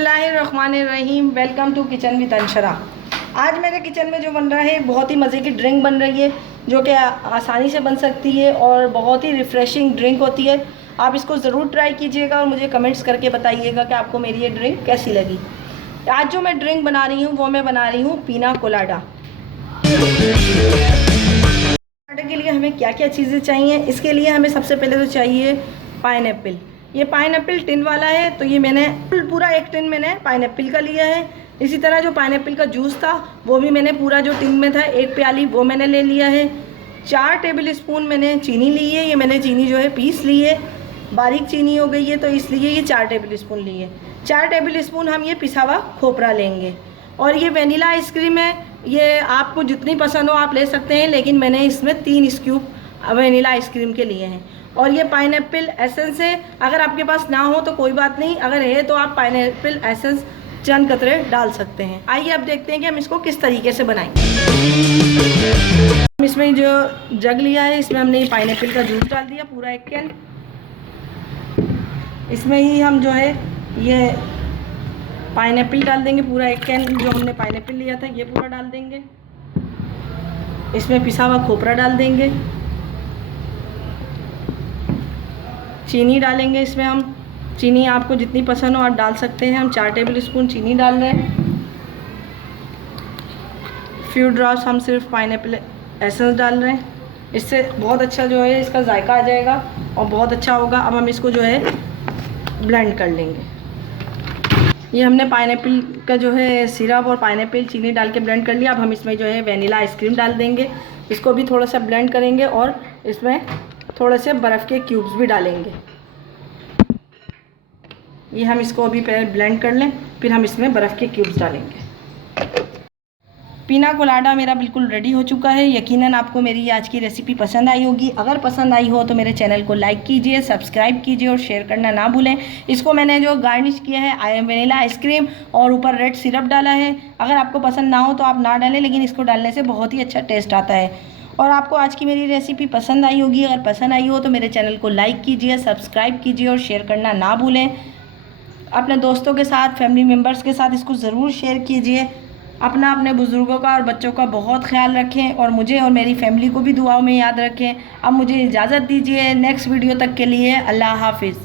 बिस्मिल्लाहिर्रहमानिर्रहीम। Welcome to kitchen with Anshara. आज मेरे किचन में जो बन रहा है बहुत ही मज़े की ड्रिंक बन रही है, जो कि आसानी से बन सकती है और बहुत ही रिफ़्रेशिंग ड्रिंक होती है। आप इसको ज़रूर ट्राई कीजिएगा और मुझे कमेंट्स करके बताइएगा कि आपको मेरी ये ड्रिंक कैसी लगी। आज जो मैं ड्रिंक बना रही हूँ वो मैं बना रही हूँ पीना कोलाडा। के लिए हमें क्या क्या चीज़ें चाहिए, इसके लिए हमें सबसे पहले तो चाहिए पाइनएप्पल। ये पाइनएप्पल टिन वाला है, तो ये मैंने पूरा एक टिन मैंने पाइनएप्पल का लिया है। इसी तरह जो पाइनएप्पल का जूस था वो भी मैंने पूरा जो टिन में था एक प्याली वो मैंने ले लिया है। 4 टेबल स्पून मैंने चीनी ली है। ये मैंने चीनी जो है पीस ली है, बारीक चीनी हो गई है, तो इसलिए ये 4 टेबल स्पून ली है। 4 टेबल स्पून हम ये पिसा हुआ खोपरा लेंगे। और ये वेनिला आइसक्रीम है, ये आपको जितनी पसंद हो आप ले सकते हैं, लेकिन मैंने इसमें 3 स्कूप वेनिला आइसक्रीम के लिए हैं। और ये पाइनएप्पल एसेंस है, अगर आपके पास ना हो तो कोई बात नहीं, अगर है तो आप पाइनएप्पल एसेंस चंद कतरे डाल सकते हैं। आइए अब देखते हैं कि हम इसको किस तरीके से बनाएंगे। हम इसमें जो जग लिया है इसमें हमने पाइनएप्पल का जूस डाल दिया पूरा एक कैन। इसमें ही हम जो है ये पाइनएप्पल डाल देंगे, पूरा एक कैन जो हमने पाइनएप्पल लिया था ये पूरा डाल देंगे। इसमें पिसा हुआ खोपरा डाल देंगे, चीनी डालेंगे। इसमें हम चीनी आपको जितनी पसंद हो आप डाल सकते हैं। हम 4 टेबल स्पून चीनी डाल रहे हैं। फ्यू ड्रॉप्स हम सिर्फ पाइनएप्पल एसेंस डाल रहे हैं, इससे बहुत अच्छा जो है इसका जायका आ जाएगा और बहुत अच्छा होगा। अब हम इसको जो है ब्लेंड कर लेंगे। ये हमने पाइनएप्पल का जो है सिरप और पाइनएप्पल चीनी डाल के ब्लेंड कर लिया। अब हम इसमें जो है वेनिला आइसक्रीम डाल देंगे, इसको भी थोड़ा सा ब्लेंड करेंगे और इसमें थोड़े से बर्फ़ के क्यूब्स भी डालेंगे। ये हम इसको अभी पहले ब्लेंड कर लें, फिर हम इसमें बर्फ़ के क्यूब्स डालेंगे। पीना कोलाडा मेरा बिल्कुल रेडी हो चुका है। यकीनन आपको मेरी आज की रेसिपी पसंद आई होगी। अगर पसंद आई हो तो मेरे चैनल को लाइक कीजिए, सब्सक्राइब कीजिए और शेयर करना ना भूलें। इसको मैंने जो गार्निश किया है वेनिला आइसक्रीम और ऊपर रेड सिरप डाला है। अगर आपको पसंद ना हो तो आप ना डालें, लेकिन इसको डालने से बहुत ही अच्छा टेस्ट आता है। और आपको आज की मेरी रेसिपी पसंद आई होगी। अगर पसंद आई हो तो मेरे चैनल को लाइक कीजिए, सब्सक्राइब कीजिए और शेयर करना ना भूलें। अपने दोस्तों के साथ, फैमिली मेम्बर्स के साथ इसको ज़रूर शेयर कीजिए। अपने बुज़ुर्गों का और बच्चों का बहुत ख्याल रखें और मुझे और मेरी फैमिली को भी दुआओं में याद रखें। अब मुझे इजाज़त दीजिए, नेक्स्ट वीडियो तक के लिए अल्लाह हाफिज़।